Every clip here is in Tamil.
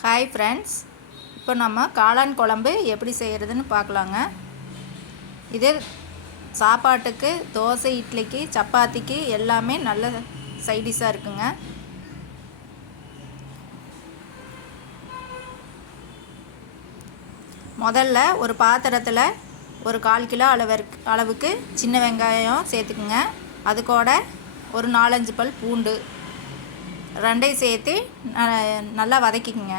ஹாய் ஃப்ரெண்ட்ஸ், இப்போ நம்ம காளான் குழம்பு எப்படி செய்கிறதுன்னு பார்க்கலாங்க. இது சாப்பாட்டுக்கு, தோசை, இட்லிக்கு, சப்பாத்திக்கு எல்லாமே நல்ல சைடிஷாக இருக்குங்க. முதல்ல ஒரு பாத்திரத்தில் ஒரு 1/4 கிலோ அளவுக்கு சின்ன வெங்காயம் சேர்த்துக்குங்க. அது கூட ஒரு 4-5 பல் பூண்டு ரெண்டையும் சேர்த்து நல்லா வதக்கிக்குங்க.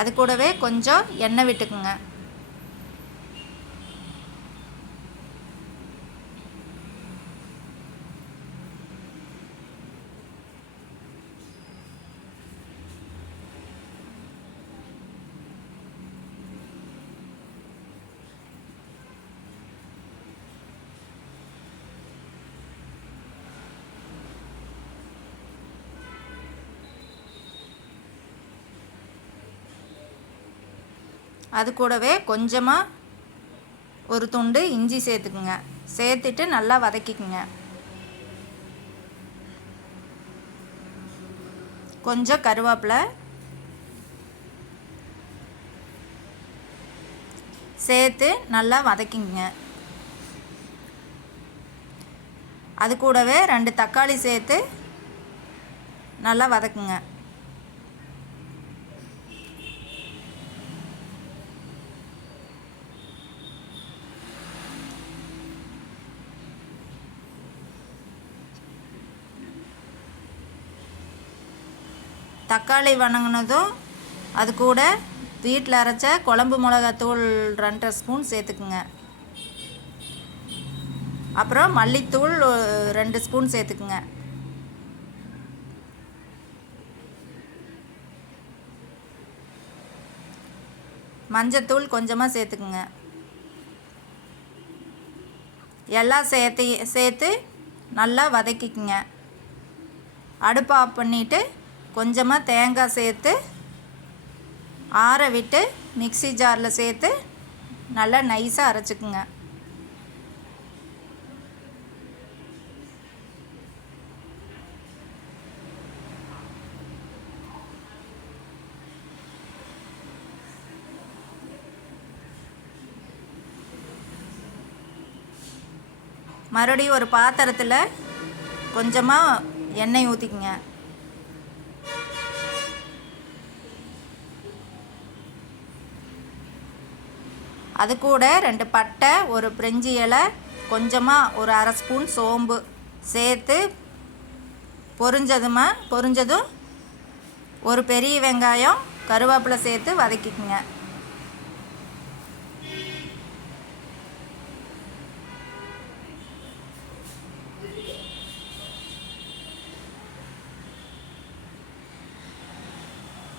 அது கூடவே கொஞ்சம் எண்ணெய் விட்டுக்குங்க. அது கூடவே கொஞ்சமாக ஒரு துண்டு இஞ்சி சேர்த்துக்குங்க. சேர்த்துட்டு நல்லா வதக்கிக்குங்க. கொஞ்சம் கருவேப்பிலை சேர்த்து நல்லா வதக்கிங்க. அது கூடவே 2 தக்காளி சேர்த்து நல்லா வதக்குங்க. தக்காளி வதங்கினதும் அது கூட வீட்டில் அரைச்ச குழம்பு மிளகாத்தூள் 2 ஸ்பூன் சேர்த்துக்குங்க. அப்புறம் மல்லித்தூள் 2 ஸ்பூன் சேர்த்துக்குங்க. மஞ்சத்தூள் கொஞ்சமாக சேர்த்துக்குங்க. எல்லாம் சேர்த்து நல்லா வதக்கிக்குங்க. அடுப்பை ஆஃப் பண்ணிவிட்டு கொஞ்சமாக தேங்காய் சேர்த்து ஆற விட்டு மிக்ஸி ஜாரில் சேர்த்து நல்லா நைஸாக அரைச்சிக்குங்க. மறுபடியும் ஒரு பாத்திரத்தில் கொஞ்சமாக எண்ணெய் ஊற்றிக்குங்க. அது கூட 2 பட்டை, ஒரு பிரிஞ்சி இலை, கொஞ்சமாக ஒரு 1/2 ஸ்பூன் சோம்பு சேர்த்து பொரிஞ்சதும் ஒரு பெரிய வெங்காயம், கருவேப்பிலை சேர்த்து வதக்கிக்குங்க.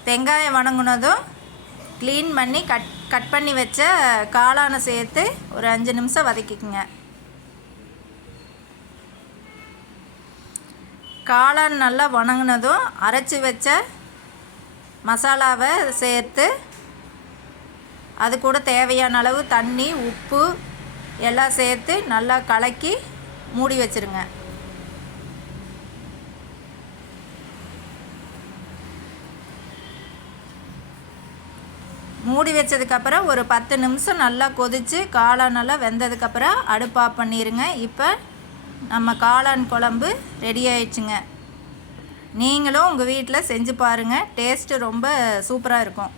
வெங்காயம் வதங்கினதும் க்ளீன் பண்ணி கட் பண்ணி வச்ச காளானை சேர்த்து ஒரு 5 நிமிஷம் வதக்கிக்குங்க. காளான் நல்லா வதங்கினதும் அரைச்சி வச்ச மசாலாவை சேர்த்து அது கூட தேவையான அளவு தண்ணி, உப்பு எல்லாம் சேர்த்து நல்லா கலக்கி மூடி வச்சுருங்க. மூடி வச்சதுக்கப்புறம் ஒரு 10 நிமிஷம் நல்லா கொதித்து காளான் நல்லா வெந்ததுக்கப்புறம் அடுப்பு ஆஃப் பண்ணிடுங்க. இப்போ நம்ம காளான் குழம்பு ரெடி ஆயிடுச்சுங்க. நீங்களும் உங்கள் வீட்டில் செஞ்சு பாருங்கள். டேஸ்ட்டு ரொம்ப சூப்பராக இருக்கும்.